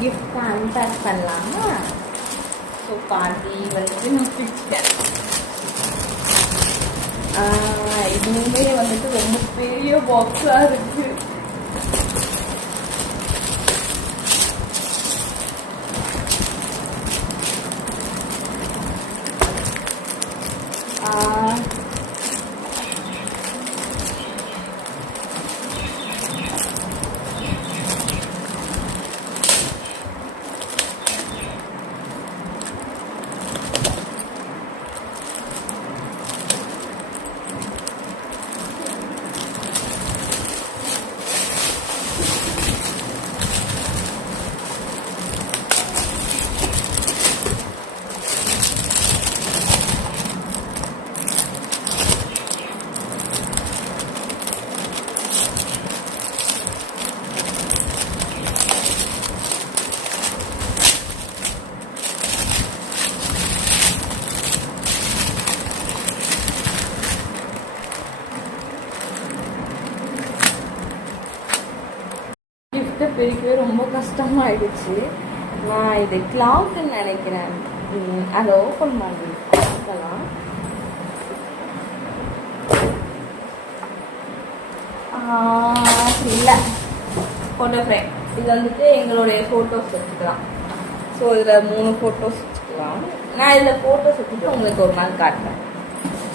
Gift unpack பண்ணலாமா? So பாதி வந்துட்டு நான் பிடிச்சிட்டேன். இதுவுமே வந்துட்டு ரொம்ப பெரிய பாக்ஸாக இருக்குது. பிரிக்கவே ரொம்ப கஷ்டமாயிடுச்சு. நான் இது கிளாத்ன்னு நினைக்கிறேன். அதை ஓப்பன் பண்ணி பார்க்கலாம். இல்லை, ஃபோட்டோ ஃப்ரேம். இது வந்துட்டு எங்களுடைய ஃபோட்டோஸ் வச்சுக்கலாம். ஸோ இதில் 3 ஃபோட்டோஸ் வச்சுக்கலாம். நான் இதில் ஃபோட்டோஸ் வச்சுட்டு உங்களுக்கு ஒரு நாள் காட்டுறேன்.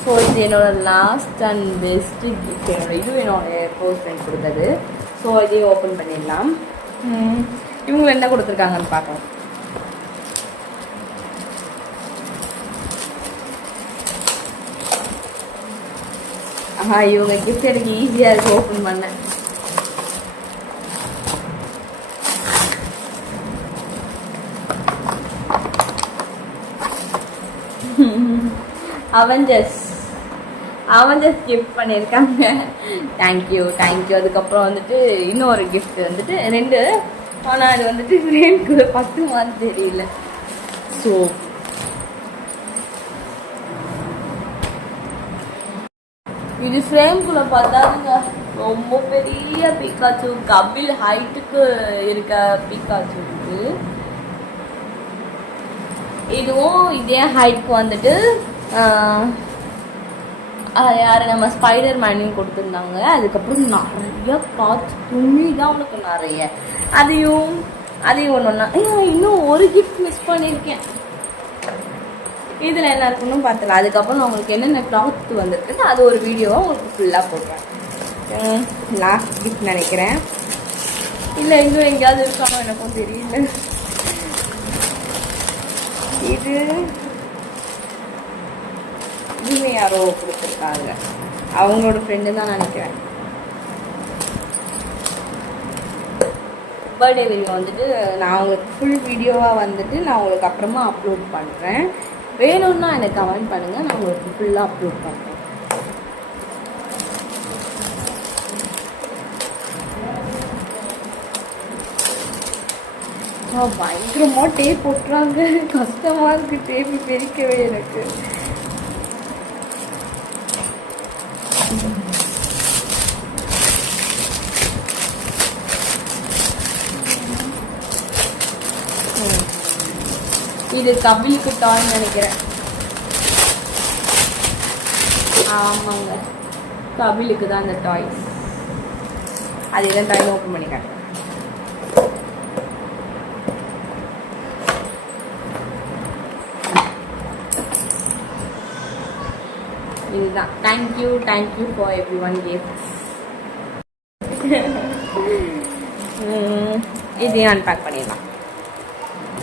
ஸோ இது என்னோடய லாஸ்ட் அண்ட் பெஸ்ட்டு கிஃப்ட். என்னோடய க்ளோஸ் ஃப்ரெண்ட் கொடுத்தது. ஸோ இதையும் ஓப்பன் பண்ணிடலாம். இவங்க என்ன கொடுத்துருக்காங்கன்னு பார்க்கலாம். இவங்க கிஃப்ட் எனக்கு ஈஸியாக இருக்கு ஓப்பன் பண்ண. அவெஞ்சர்ஸ் கிஃப்ட் பண்ணியிருக்காங்க. தேங்க்யூ. அதுக்கப்புறம் வந்துட்டு இன்னொரு கிஃப்ட் வந்துட்டு 2. ஆனால் அது வந்துட்டு ஃப்ரேம்குள்ளே 10 மாதிரி தெரியல. ஸோ இது ஃப்ரேம்குள்ளே பார்த்தாங்க ரொம்ப பெரிய பிக்காச்சு. கபில் ஹைட்டுக்கு இருக்க பிக்காச்சு இருக்கு. இதுவும் இதே ஹைட்க்கு வந்துட்டு யார் நம்ம ஸ்பைடர் மேனையும் கொடுத்துருந்தாங்க. அதுக்கப்புறம் நிறைய காற்று துணி தான் உனக்கு நிறைய. அதையும் ஒன்று இன்னும் ஒரு கிஃப்ட் மிஸ் பண்ணியிருக்கேன். இதில் என்ன இருக்குன்னு பார்த்தலாம். அதுக்கப்புறம் உங்களுக்கு என்னென்ன கிளாத் வந்துருக்கு அது ஒரு வீடியோவாக உங்களுக்கு ஃபுல்லாக போடுறேன். லாஸ்ட் கிஃப்ட் நினைக்கிறேன். இல்லை இன்னும் எங்கேயாவது இருக்காமோ எனக்கும் தெரியல. இதுவுமே யாரோ கொடுத்துருக்காங்க. அவங்களோட ஃப்ரெண்டு தான் நினைக்கிறேன். பர்த்டே வீடியோ வந்துட்டு நான் உங்களுக்கு ஃபுல் வீடியோவாக வந்துட்டு நான் உங்களுக்கு அப்புறமா அப்லோட் பண்ணுறேன். வேணும்னா எனக்கு கமெண்ட் பண்ணுங்கள், நான் உங்களுக்கு ஃபுல்லாக அப்லோட் பண்ணுறேன். பயங்கரமாக டேப் போட்டுறாங்க. கஷ்டமாக இருக்குது டேப்பு பிரிக்கவே எனக்கு. இது கபிலுக்கு டாய் நினைக்கிறேன். ஆமாங்க, கபிலுக்கு தான் இந்த டாய்ஸ். அது எல்லாம் டாய் ஓப்பன் பண்ணி காட்டுறேன். இதுதான். Thank you for every one gifts. இதையும் அன்பேக் பண்ணிடலாம்.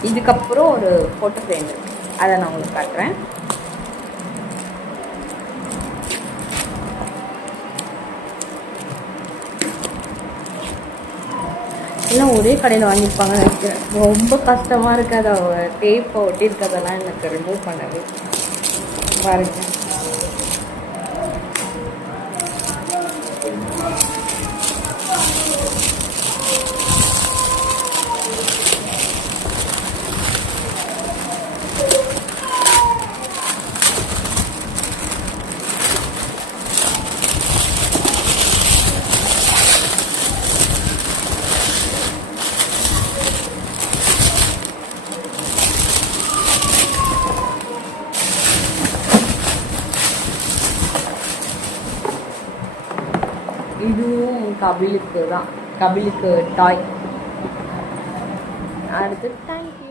இதுக்கப்புறம் ஒரு ஃபோட்டோ ஃப்ரேம் இருக்குது, அதை நான் உங்களுக்கு காட்டுறேன். எல்லாம் ஒரே கடையில் வாங்கியிருப்பாங்கன்னு நினைக்கிறேன். ரொம்ப கஷ்டமாக இருக்குது. அதை டேப்பை ஒட்டி இருக்கிறதெல்லாம் எனக்கு ரிமூவ் பண்ணவே பாருங்க. இதுவும் கபிலுக்கு தான், கபிலுக்கு டாய். அடுத்து தேங்க்யூ.